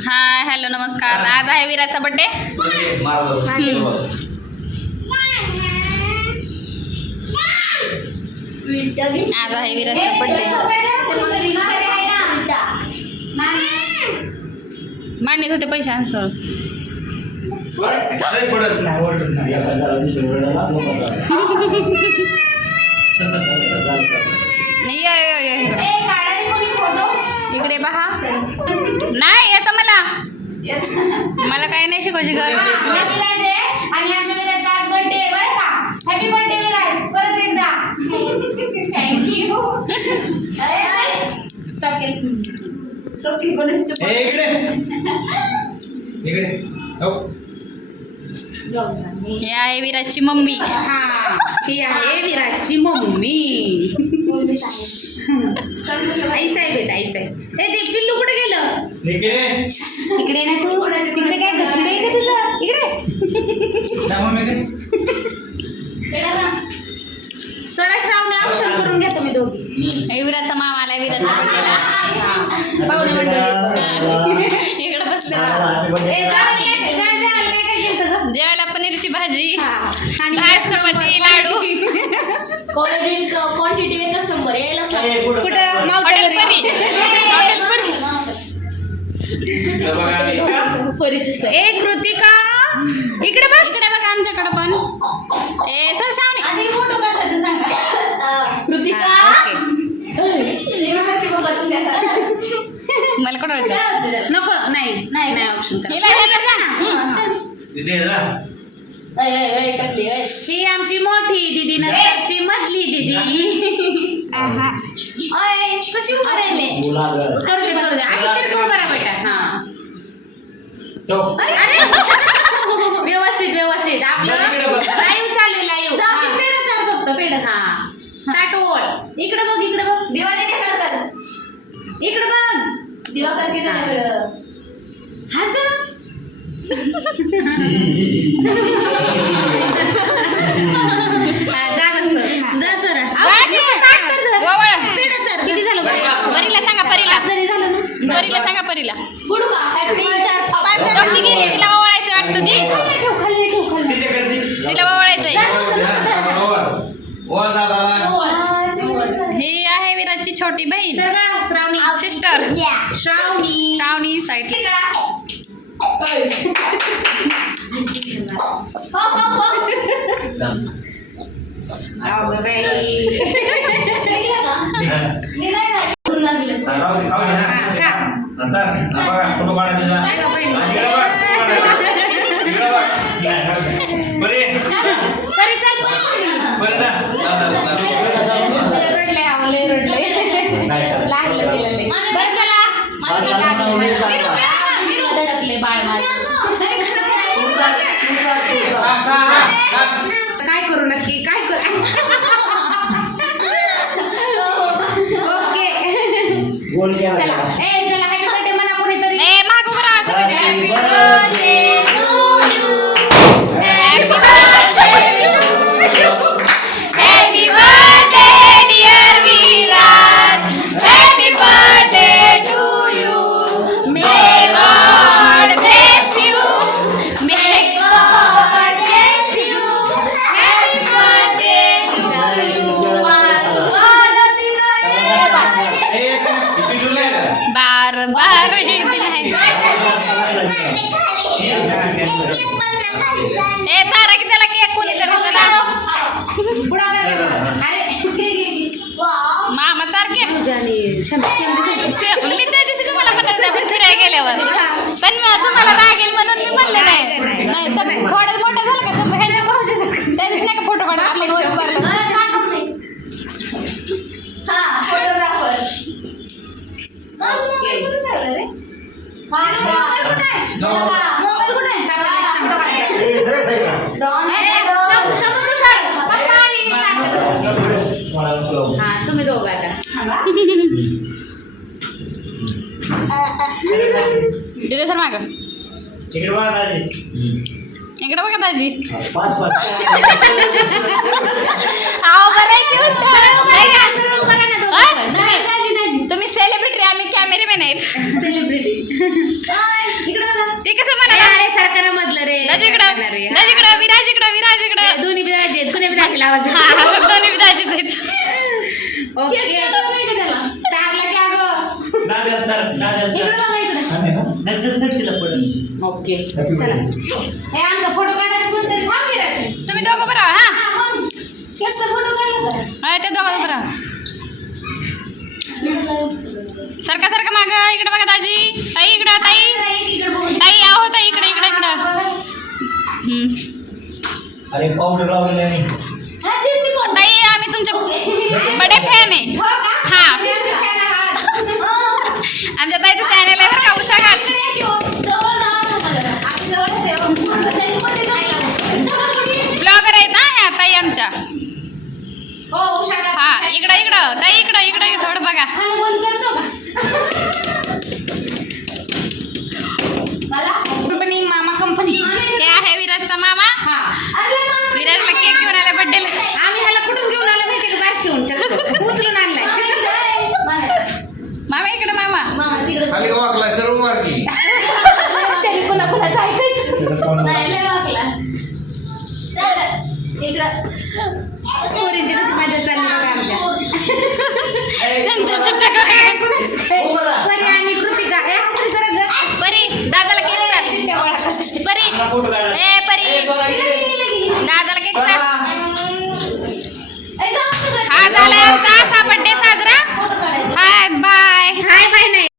Hi hello नमस्कार. आज आहे विराचा बड्डे आज आहे विराचा बड्डे मांडणीत होते पैसे. लय पडत नाही नाही. मला काही नाही शिकवायची गरज हॅपी बर्थडे विराज परत एकदा. थँक्यू ए, इकडे. इकडे. हो. हे आहे विराजची मम्मी. हा. ही आहे विराजची मम्मी. आई साहेब आहेत आई साहेब. ए ते पिल्लू कुठे गेलं? इकडे ना तू. तिकडे काय गचडे आहे का तुझं? इकडे? सरळ श्रावणे औषध करून घेतो मी दोघी. विराजचा मामा आलाय विराजच्या बड्डेला पाहुणे मंडळी. इकडे बसले. ए कृतिका! इकडे बघ. इकडे बघा आमच्याकडे पण. ए सर श्रावणी फोटो कसा सांगा. कृतिका! हा. मला कडवायचं नको नाही. नाही. नाही ऑप्शन हिला हे सांग. ही आमची मोठी दिदी नंतरची मधली दिदी. अय कशी उभं राहिले? करू दे करू दे. अशी तरी उभं राहा बेटा हा तो अरे व्यवस्थित व्यवस्थित. आपलं. लाईव्ह चालू लाईव्ह पेढ चाल फक्त हा. ताटोळ इकडे बघ इकडे बघ. कर. इकडे बघ. दिवा कर की किती झालं? परीला सांगा परीला. जरी झालं ना. परीला सांगा परीला. छोटी बहीण. श्रावणी सिस्टर. श्रावणी. श्रावणी साईड हो, हो, धडकले बाळ माझं. खा, खा. काय करू नक्की? काय करू? ओके. चला. ए चारा की त्याला केक कोणी तरी. मामा शंभर मी त्या दिवशी तुम्हाला म्हणलं नाही पण फिरायला गेल्यावर. पण तुम्हाला रागेल म्हणून मी म्हणले नाही. थोडं हा तुम्ही दोघं आता. सर माग. इकडे बघा दाजी. इकडे दाजी. आव बरं की. दाजी, दाजी. तुम्ही सेलिब्रिटी आम्ही कॅमेरेमॅन आहेत. सेलिब्रिटी इकडे बघा. ते कसं म्हणाला? अरे सरकार मधलं रे. दाजीकडं दाजीकडं विराजीकडं विराजीकडं. दोन्ही बिदाचे आहेत. कुणी हा हा विधाचीच आहेत ओके. की अगं. इकडे इकडे. नाही ओके. चला birthday. हे आमचा फोटो काढायला कोणतरी थांब विराज. तुम्ही दोघं बरं हा? हा, मग. केसचा फोटो काढला का? हा, ते दोघं बरं सारखा सारखा माग. इकडे बघा दाजी. ताई इकडं ताई. इकडे. ताई आहो ताई इकडे इकडे इकडं. हम्म. अरे पावडर लावलेली आहे. आमच्या ताईचं चॅनल आहे बरं का उषा ये. ब्लॉगर आहेत ना ह्या ताई आमच्या हो? हा इकडं इकडं ताई इकडं इकडं थोडं बघा इकडं